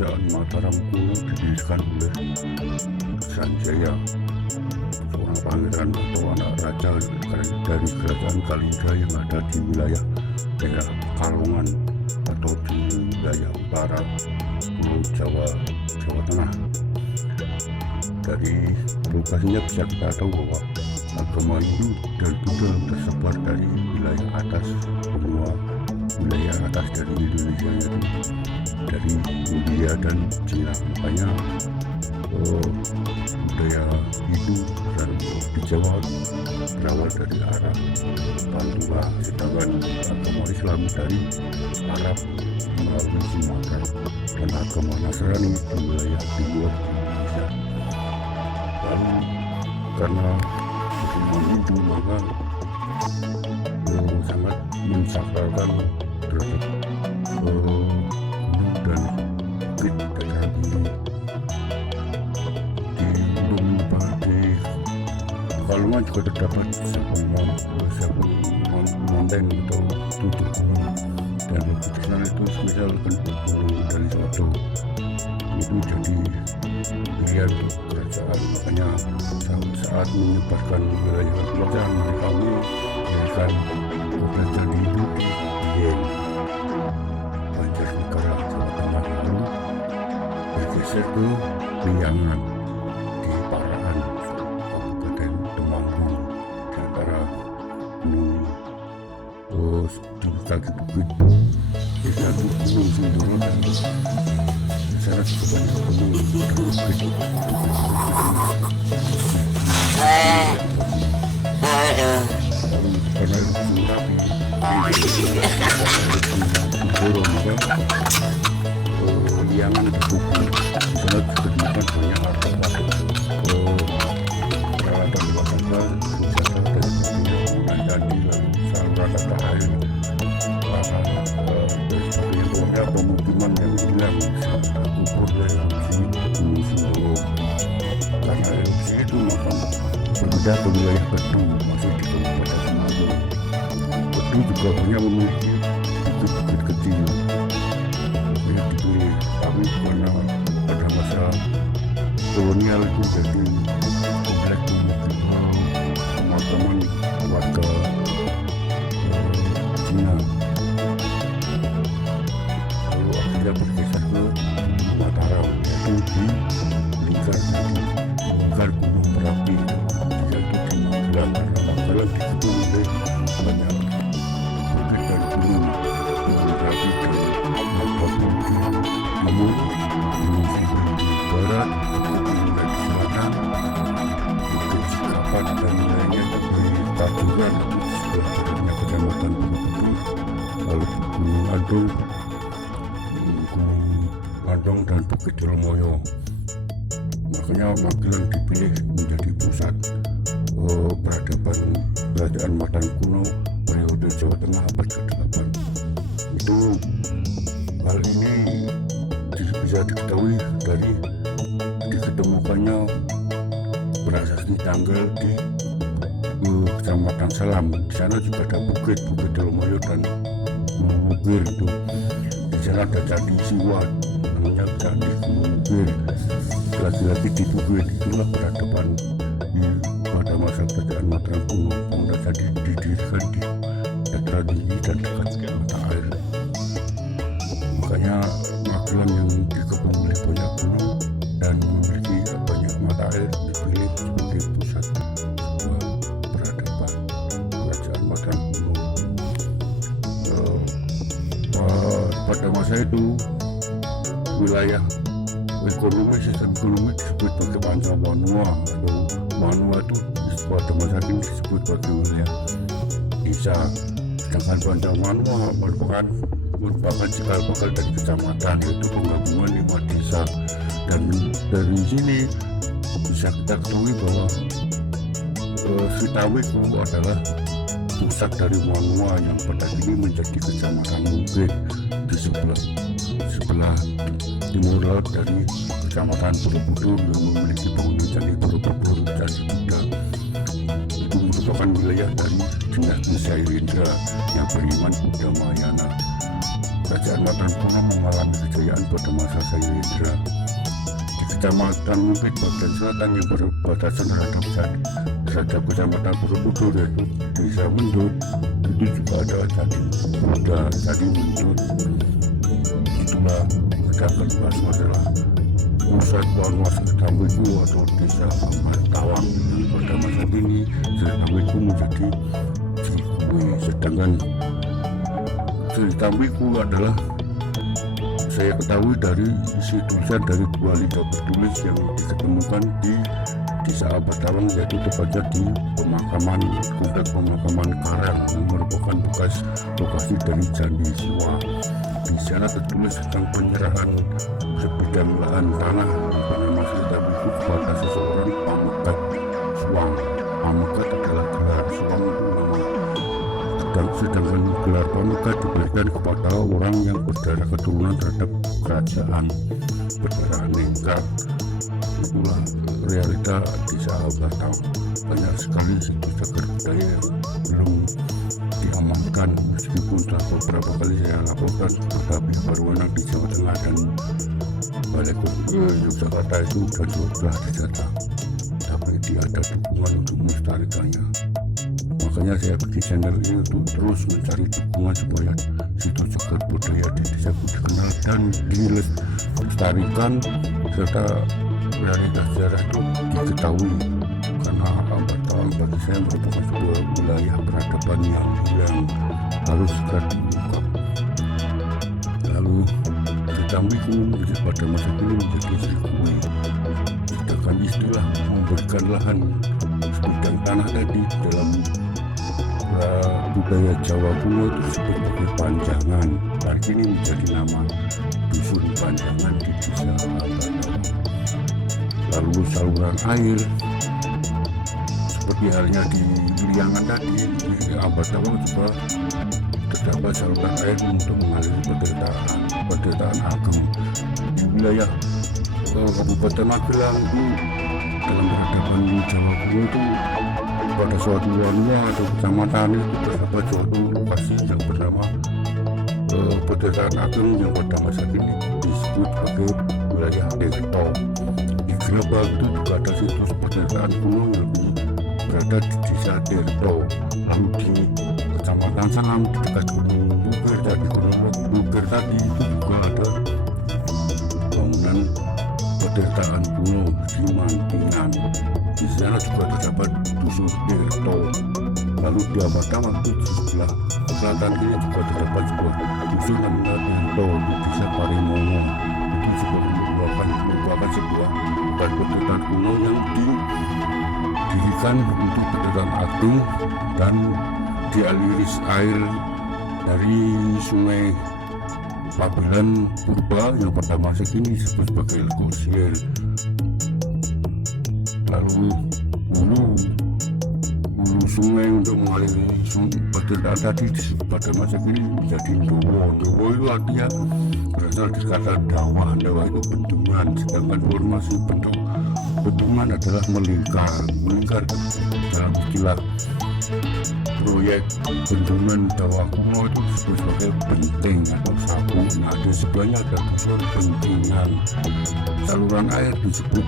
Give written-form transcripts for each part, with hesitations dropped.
Kerajaan Mataram kuno didirikan oleh Sanjaya, seorang pangeran atau anak raja dari kerajaan Kalinga yang ada di wilayah daerah Pekalongan atau di wilayah utara Pulau Jawa, Jawa Tengah. Dari lokasinya bisa kita tahu bahwa agama Hindu dan Buddha tersebar dari wilayah atas benua wilayah atas dari Indonesia, yaitu dari India dan Cina. Makanya budaya Hindu dan di Jawa berawal dari Arab, Pantura, sedangkan agama Islam dari Arab melalui Sumatera, dan agama Nasrani di wilayah timur Indonesia. Lalu karena musliman Hindu maka sangat mensakralkan terhadap gunung dan bukit daerah tinggi di Pekalongan juga terdapat sebuah mountain atau tujuh gunung, dan lukisan itu semisal kan gunung dari suatu itu jadi pilihan kerajaan. Makanya saat menyebarkan wilayah kerajaan mereka mendirikan kerajaan Hindu di Dieng, Banjarnegara, Jawa Tengah, lalu bergeser ke Priangan di Parahan, Kabupaten Temanggung, di antara gunung di kaki bukit di satu gunung Sindoro, dan di sana juga banyak gunung dan bukit. Karena itu Sindoro maka Liangan terbuka. Di sana juga ditemukan banyak artefak peralatan rumah tangga, senjata dan sebagainya, penggunaan candi, lalu saluran mata air, dan sebagainya. Pokoknya pemukiman yang hilang serta kubur dari erupsi Gunung Sindoro. Karena erupsi itu maka berbeda ke wilayah Bedu, masih di Kabupaten Temanggung. Bedu juga banyak memiliki bukit-bukit kecil, banyak dipilih, tapi karena pada masa kolonial itu jadi komplek pemakaman warga Cina. Lalu akhirnya bergeser ke Mataram, yaitu di lingkar Gunung Merapi, yaitu di Magelang. Karena Magelang dikelilingi oleh banyak bukit dan gunung Merapi dan Magelang di timur, Gunung Semeru di barat, Gunung dari selatan, Bukit Sikapan dan lainnya di Taburan, sebelah baratnya Kecamatan Borobudur. Lalu Gunung Andong dan Bukit Telomoyo. Makanya Magelang dipilih menjadi pusat peradaban kerajaan Mataram kuno periode Jawa Tengah abad ke-8. Itu hal ini bisa diketahui dari diketemukannya prasasti tanggal di Kecamatan Selam. Di sana juga ada Bukit Telomoyo dan Mugir. Itu di sana ada Candi Siwa, namanya Candi Mugir. Lagi-lagi di Bukit itulah peradaban pada masa kerajaan Mataram kuno. Pondok didirikan di dataran tinggi dan dekat mata air. Makanya Magelang yang dikepung oleh banyak gunung dan memiliki banyak mata air dipilih sebagai pusat peradaban kerajaan Mataram kuno. Pada masa itu wilayah sistem ekonomi disebut sebagai Pancawanua, atau Manua itu pada masa ini disebut sebagai wilayah desa. Sedangkan Pancawanua merupakan cikal bakal dari kecamatan, yaitu penggabungan 5 desa. Dan dari sini bisa kita ketahui bahwa Sitawe itu adalah pusat dari Manua yang pada kini menjadi kecamatan Mugir di sebelah timur laut dari kecamatan Borobudur yang memiliki bangunan Candi Borobudur, Candi Buddha. Itu merupakan wilayah dari dinasti Sailendra yang beriman Buddha Mahayana. Kerajaan Mataram kuno mengalami kejayaan pada masa Sayendra. Di Kecamatan Mungkit bagian selatan yang berbatasan terhadap Kecamatan Borobudur, yaitu Desa Mendut, itu juga ada Candi Buddha, Candi Mendut. Itulah kita akan bahas masalah pusat Wanwas Ketambiku atau Desa Amartawang yang pada masa kini Ketambiku menjadi Cikui. Sedangkan Ketambiku adalah, saya ketahui dari isi tulisan dari dua lidah bertulis yang diketemukan di Desa Amartawang, yaitu tepatnya di pemakaman komplek pemakaman Karang yang merupakan bekas lokasi dari Candi Siwa. Di sana tertulis tentang penyerahan sebidang lahan tanah yang bernama Ketambiku kepada seseorang Pamekat Suwang. Pamekat adalah gelar, Suwang itu nama. Sedangkan gelar Pamekat diberikan kepada orang yang berdarah keturunan terhadap kerajaan, berdarah ningrat. Itulah realita Desa Amartawang. Banyak sekali situs cagar budaya yang belum diamankan, meskipun telah beberapa kali saya laporkan tetapi berwenang di Jawa Tengah dan Yogyakarta itu dan sudah didata, tapi tidak ada dukungan untuk melestarikannya. Makanya saya bikin channel ini untuk terus mencari dukungan supaya situs cagar budaya di desa dikenal dan dilestarikan, serta realitas sejarah itu diketahui, karena Amartawang bagi saya merupakan sebuah wilayah peradaban yang harus segera diungkap. Lalu Ketambiku pada masa dulu menjadi Cikui. Sedangkan istilah memberikan lahan sebidang tanah tadi dalam budaya Jawa kuno itu disebut sebagai panjangan. Hari ini menjadi nama dusun Panjangan di Desa Amartawang. Lalu saluran air seperti halnya di Iliangan tadi, di Amartawang juga terdapat saluran air untuk mengaliri Penderitaan Ageng. Di wilayah Kabupaten Magelang itu dalam peradaban Jawa kuno itu pada suatu wanua atau kecamatan itu terdapat suatu lokasi yang bernama Penderitaan Ageng yang pada masa kini disebut sebagai wilayah Tirto. Di Grebek itu juga ada situs penderitaan kuno yang berada di Desa Tirto. Lalu di Kecamatan Sangang di dekat Gunung Bukir tadi itu juga ada bangunan penderitaan kuno di Mantingan. Di sana juga terdapat dusun Tirto. Lalu di Amartawang itu di sebelah selatan ini juga terdapat sebuah dusun namanya Tirto di Desa Parimono. Itu juga merupakan sebuah penderitaan kuno yang didirikan untuk penderitaan agung dan dialiri air dari Sungai Pabelan Purba yang pada masa kini disebut sebagai Lekosier. Lalu hulu sungai untuk mengaliri penderitaan tadi disebut pada masa kini menjadi Ndowo. Ndowo itu artinya berasal dari kata dawa. Dawa itu bendungan, sedangkan formasi bentuk bendungan adalah melingkar dalam istilah proyek bendungan Dawa kuno itu disebut sebagai benting atau sapu. Nah, di sebelahnya ada dusun bentingan. Saluran air disebut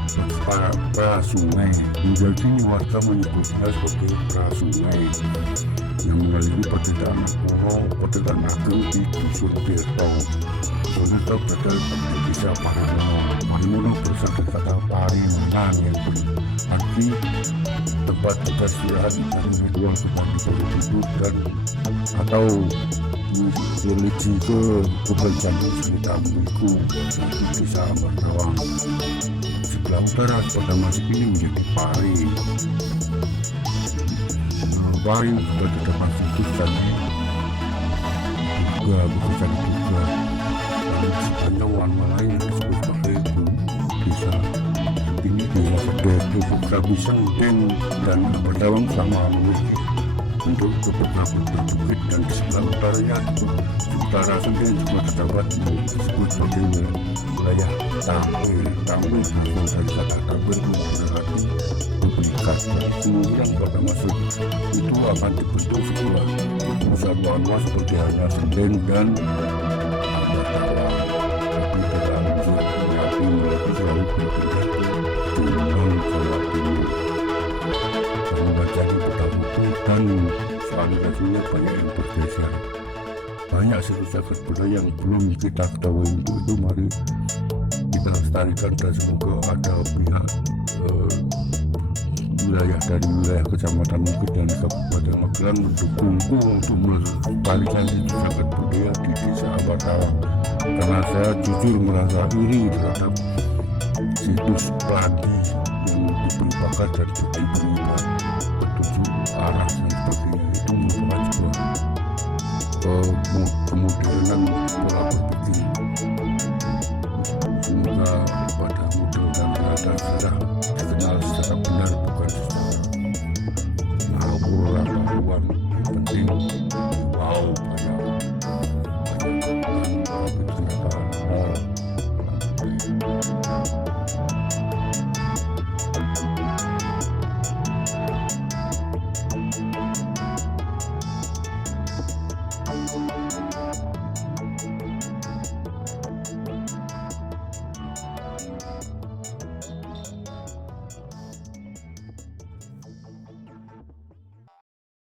prasungai. Hingga kini warga menyebutnya sebagai prasungai yang mengaliri penderitaan kuno, penderitaan ageng di dusun Tirto. Dusun Tirto berada di Desa Parimono. Parimono berasal dari kata parimenan yang berarti tempat istirahat dan ritual tempat Borobudur dan atau religi kepercayaan Ketambiku yaitu Desa Amartawang. Sebelah utara pada masa kini menjadi Pari. Pari juga terdapat situs candi juga, bukan candi juga. Lalu sebenarnya warna lain yang disebut sebagai desa ini desa Seder, Pisang dan Amartawang sama memiliki bentuk beberapa bukit, dan di sebelah utaranya utara Senden juga terdapat disebut sebagai wilayah Tampil. Tampil berasal dari kata tampil berarti duplikat. Kemudian pada masa itu akan dibentuk sebuah pusat wanwa seperti halnya Senden dan dakwah, tapi terlanjur mengaku mereka selalu berpindah ke Jombang, Jawa Timur. Dan membacanya bertabuku dan sosialisasinya banyak yang bergeser. Banyak situs budaya yang belum kita ketahui. Untuk itu mari kita lestarikan dan semoga ada pihak wilayah dari wilayah kecamatan mungkin dari Kabupaten Magelang mendukungku untuk melestarikan situs budaya di Desa Abatalang, karena saya jujur merasa iri terhadap situs Klandi yang diberi bakat dan diberi petunjuk arah yang sebagainya. Itu merupakan sebuah kemodernan pola berpikir. Semoga pada model dan radar sudah dikenal secara benar, bukan secara ngawur atau ruang. Yang penting wow, banyak tapi ternyata nol.